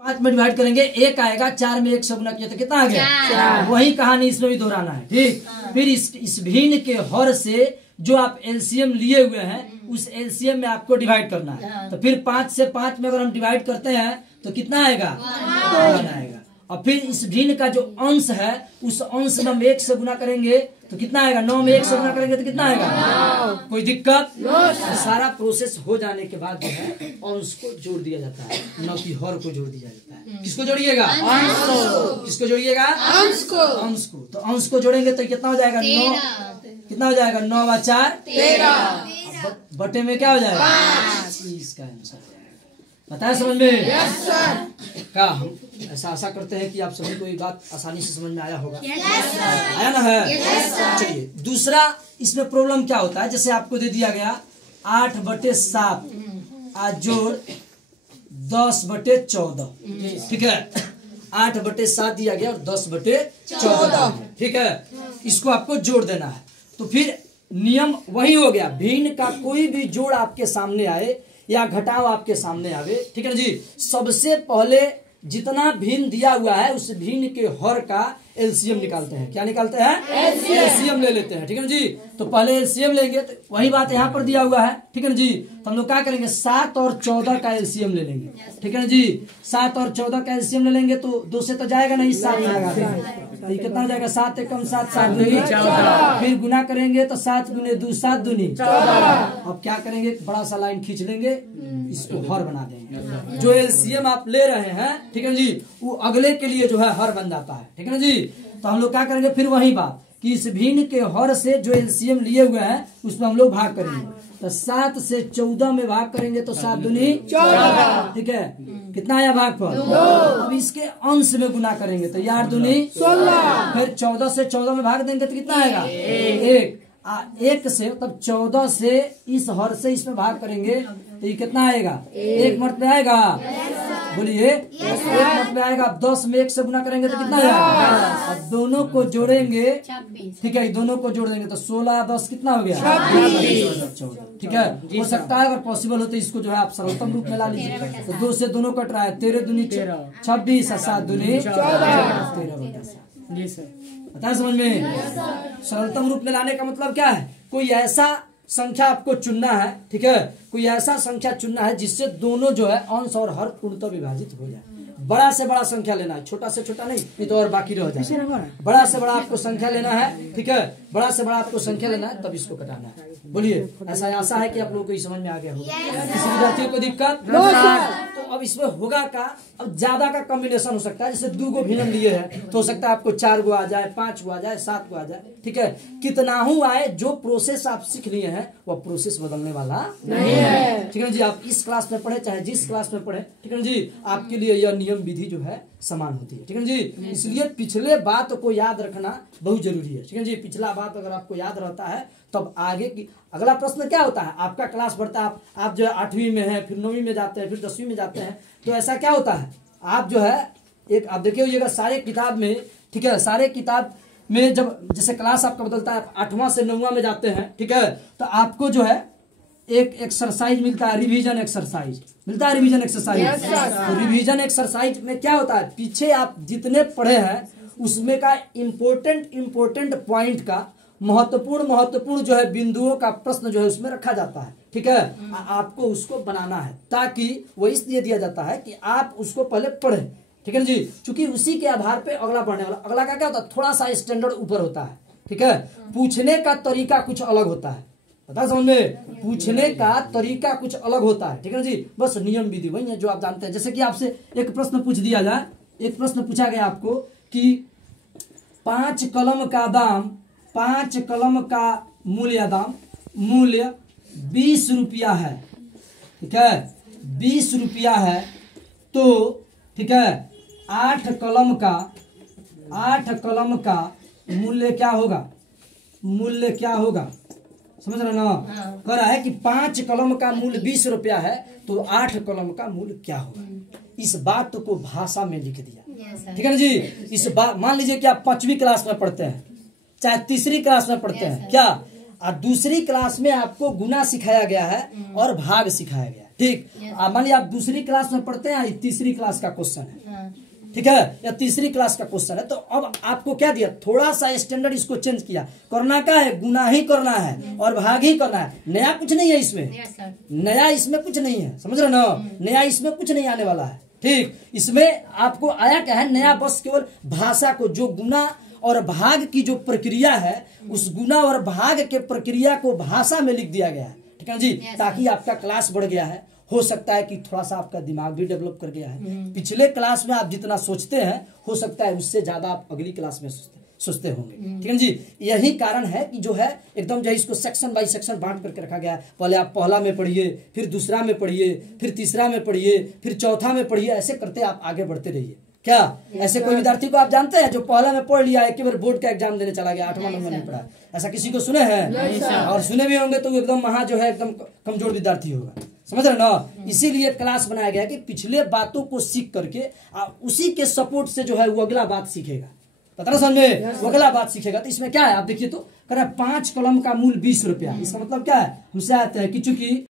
5 में डिवाइड करेंगे, एक आएगा, 4 में 1 से गुना किया तो कितना आ गया? वही कहानी इसमें भी दोहराना है। ठीक, फिर इस भिन्न के हर से जो आप एलसीएम लिए हुए हैं उस एलसीएम में आपको डिवाइड करना है। तो फिर 5 से 5 में अगर हम डिवाइड करते हैं तो कितना आएगा? 1 आएगा। और फिर इस भिन्न का जो अंश है उस अंश में हम 1 से गुना करेंगे तो कितना आएगा? 9 में 1 से गुना करेंगे तो कितना आएगा? कोई दिक्कत? सारा प्रोसेस हो जाने के बाद जो है अंश को जोड़ दिया जाता है, न कि हर को जोड़ दिया जाता है। किसको जोड़िएगा? अंश को। किसको जोड़िएगा? अंश को। अंश को। तो अंश को जोड़ेंगे तो कितना हो जाएगा? 9। कितना हो जाएगा? 9 व 4 13। बटे में क्या हो जाएगा? 5। इसका आंसर बताया समझ में? क्या हम ऐसा आशा करते हैं कि आप सभी को ये बात आसानी से समझ में आया होगा। आया ना है? चलिए दूसरा इसमें प्रॉब्लम क्या होता है, जैसे आपको दे दिया गया 8/7 आज जोड़ 10/14। ठीक है, 8/7 दिया गया और 10/14। ठीक है, इसको आपको जोड़ देना है। तो फिर नियम वही हो गया, भिन्न का कोई भी जोड़ आपके सामने आए या घटाव आपके सामने आवे, ठीक है ना जी, सबसे पहले जितना भिन्न दिया हुआ है उस भिन्न के हर का एलसीएम निकालते हैं। क्या निकालते हैं? एलसीएम ले लेते हैं। ठीक है ना जी, तो पहले एलसीएम लेंगे, तो वही बात यहाँ पर दिया हुआ है। ठीक है ना जी, तो हम लोग क्या करेंगे? 7 और 14 का एलसीएम ले लेंगे। ठीक है ना जी, 7 और 14 का एलसीएम ले लेंगे तो 2 से तो जाएगा नहीं, 7 जाएगा। तो कितना हो जाएगा? 7 एकम 7, 7 दूनी 14। फिर गुना करेंगे तो 7 गुने 2 7 दूनी 14। अब क्या करेंगे? बड़ा सा लाइन खींच लेंगे, इसको हर बना देंगे। जो एलसीएम आप ले रहे हैं, ठीक है ना जी, वो अगले के लिए जो है हर बन जाता है। ठीक है ना जी, तो हम लोग क्या करेंगे? फिर वही बात कि इस भिन्न के हर से जो एलसीएम लिए हुए हैं उसमें हम लोग भाग करेंगे। तो 7 से 14 में भाग करेंगे तो 7 दूनी 14। ठीक है, कितना आया भाग पर? 2। अब इसके अंश में गुना करेंगे तो 8 दूनी 16। फिर 14 से 14 में भाग देंगे तो कितना आएगा? 1। 1 से तब 14 से इस हर से इसमें भाग करेंगे तो ये कितना आएगा? 1 मरते आएगा। बोलिए 1 मरते आएगा। 10 में 1 से गुना करेंगे तो कितना आएगा? अब दोनों को जोड़ेंगे, ठीक है, दोनों को जोड़ देंगे तो 16 10 कितना हो गया? 14। ठीक है, हो सकता है अगर पॉसिबल हो तो इसको जो है आप सरलतम रूप में ला लीजिए। तो 2 से दोनों कट रहा है, 13 दूनी 26 और 7 दूनी 13/7। जी सर, बताया समझ में? सरलतम रूप में लाने का मतलब क्या है? कोई ऐसा संख्या आपको चुनना है, ठीक है, कोई ऐसा संख्या चुनना है जिससे दोनों जो है अंश और हर पूर्णतः विभाजित हो जाए। बड़ा से बड़ा संख्या लेना है, छोटा से छोटा नहीं, नहीं तो और बाकी रह जाए। बड़ा से बड़ा आपको संख्या लेना है, ठीक है, बड़ा से बड़ा आपको संख्या लेना है, तब इसको घटाना है। बोलिए, ऐसा आशा है कि आप लोगों को समझ में आ गया होगा। किसी विद्यार्थी को दिक्कत? तो अब इसमें होगा का, अब ज्यादा का कॉम्बिनेशन हो सकता है, जैसे 2 गो भिन्न लिए है तो हो सकता है आपको 4 गो आ जाए, 5 गो आ जाए, 7 गो आ जाए। ठीक है, कितना ही आए, जो प्रोसेस आप सीख लिए हैं वह प्रोसेस बदलने वाला नहीं है। ठीक है जी, आप इस क्लास में पढ़े चाहे जिस क्लास में पढ़े, ठीक है जी, आपके लिए यह नियम विधि जो है समान होती है। ठीक है जी, इसलिए पिछले बात को याद रखना बहुत जरूरी है। ठीक है जी, पिछला बात अगर आपको याद रहता है तब आगे की अगला प्रश्न क्या होता है? आपका क्लास बढ़ता है, आप जो है 8वीं में है, फिर 9वीं में जाते हैं, फिर 10वीं में जाते हैं, तो ऐसा क्या होता है? आप जो है एक आप देखिए होइएगा सारे किताब में, ठीक है, सारे किताब में जब जैसे क्लास आपका बदलता है, 8वां से 9वां में जाते हैं, ठीक है, तो आपको जो है एक एक्सरसाइज मिलता है, रिवीजन एक्सरसाइज मिलता है। रिवीजन एक्सरसाइज, तो रिवीजन एक्सरसाइज में क्या होता है? पीछे आप जितने पढ़े हैं उसमें का इम्पोर्टेंट पॉइंट का महत्वपूर्ण जो है बिंदुओं का प्रश्न जो है उसमें रखा जाता है। ठीक है, आपको उसको बनाना है, ताकि वो इसलिए दिया जाता है कि आप उसको पहले पढ़ें। ठीक है जी, क्योंकि उसी के आधार पे अगला पढ़ने वाला, अगला का क्या होता है? थोड़ा सा स्टैंडर्ड ऊपर होता है। ठीक है, पूछने का तरीका कुछ अलग होता है, पता समझ में? पूछने का तरीका कुछ अलग होता है। ठीक है जी, बस नियम विधि वही है जो आप जानते हैं। जैसे कि आपसे एक प्रश्न पूछ दिया जाए, एक प्रश्न पूछा गया आपको कि 5 कलम का दाम, 5 कलम का मूल्य 20 रुपया है। ठीक है, 20 रुपया है, तो ठीक है 8 कलम का मूल्य क्या होगा? मूल्य क्या होगा? समझ रहे ना? कह रहा है कि 5 कलम का मूल्य 20 रुपया है, तो 8 कलम का मूल्य क्या होगा? इस बात को भाषा में लिख दिया। ठीक है ना जी, इस बात मान लीजिए कि आप 5वीं क्लास में पढ़ते हैं, चाहे 3री क्लास में पढ़ते हैं, क्या, और 2री क्लास में आपको गुना सिखाया गया है और भाग सिखाया गया है। ठीक। मान लीजिए आप दूसरी क्लास में पढ़ते हैं, ये तीसरी क्लास का क्वेश्चन है, ठीक है, या तीसरी क्लास का क्वेश्चन है। तो अब आपको क्या दिया, थोड़ा सा स्टैंडर्ड इसको चेंज किया। करना क्या है, गुना ही करना है और भाग ही करना है, नया कुछ नहीं है इसमें, नया इसमें कुछ नहीं है, समझ रहे ना, नया इसमें कुछ नहीं आने वाला है। ठीक, इसमें आपको आया क्या है, नया बस केवल भाषा को, जो गुना और भाग की जो प्रक्रिया है, उस गुना और भाग के प्रक्रिया को भाषा में लिख दिया गया है, ठीक है जी, ताकि आपका क्लास बढ़ गया है। हो सकता है कि थोड़ा सा आपका दिमाग भी डेवलप कर गया है। पिछले क्लास में आप जितना सोचते हैं, हो सकता है उससे ज्यादा आप अगली क्लास में सोचते होंगे, ठीक है जी। यही कारण है कि जो है एकदम जो है इसको सेक्शन बाय सेक्शन बांट करके रखा गया है। पहले आप पहला में पढ़िए, फिर दूसरा में पढ़िए, फिर तीसरा में पढ़िए, फिर चौथा में पढ़िए, ऐसे करते आप आगे बढ़ते रहिए। क्या ऐसे कोई विद्यार्थी को आप जानते हैं जो पहला में पढ़ लिया, एक बार बोर्ड का एग्जाम देने चला गया, 8वां नंबर नहीं पढ़ा, ऐसा किसी को सुने हैं? और सुने भी होंगे तो वो एकदम वहां जो है एकदम कमजोर विद्यार्थी होगा, समझ रहे ना। इसीलिए क्लास बनाया गया कि पिछले बातों को सीख करके उसी के सपोर्ट से जो है वो अगला बात सीखेगा, पता ना समझे, वो अगला बात सीखेगा। तो इसमें क्या है, आप देखिए तो कह रहा है 5 कलम का मूल 20 रुपया। इसका मतलब क्या है, हमसे आते हैं कि चूंकि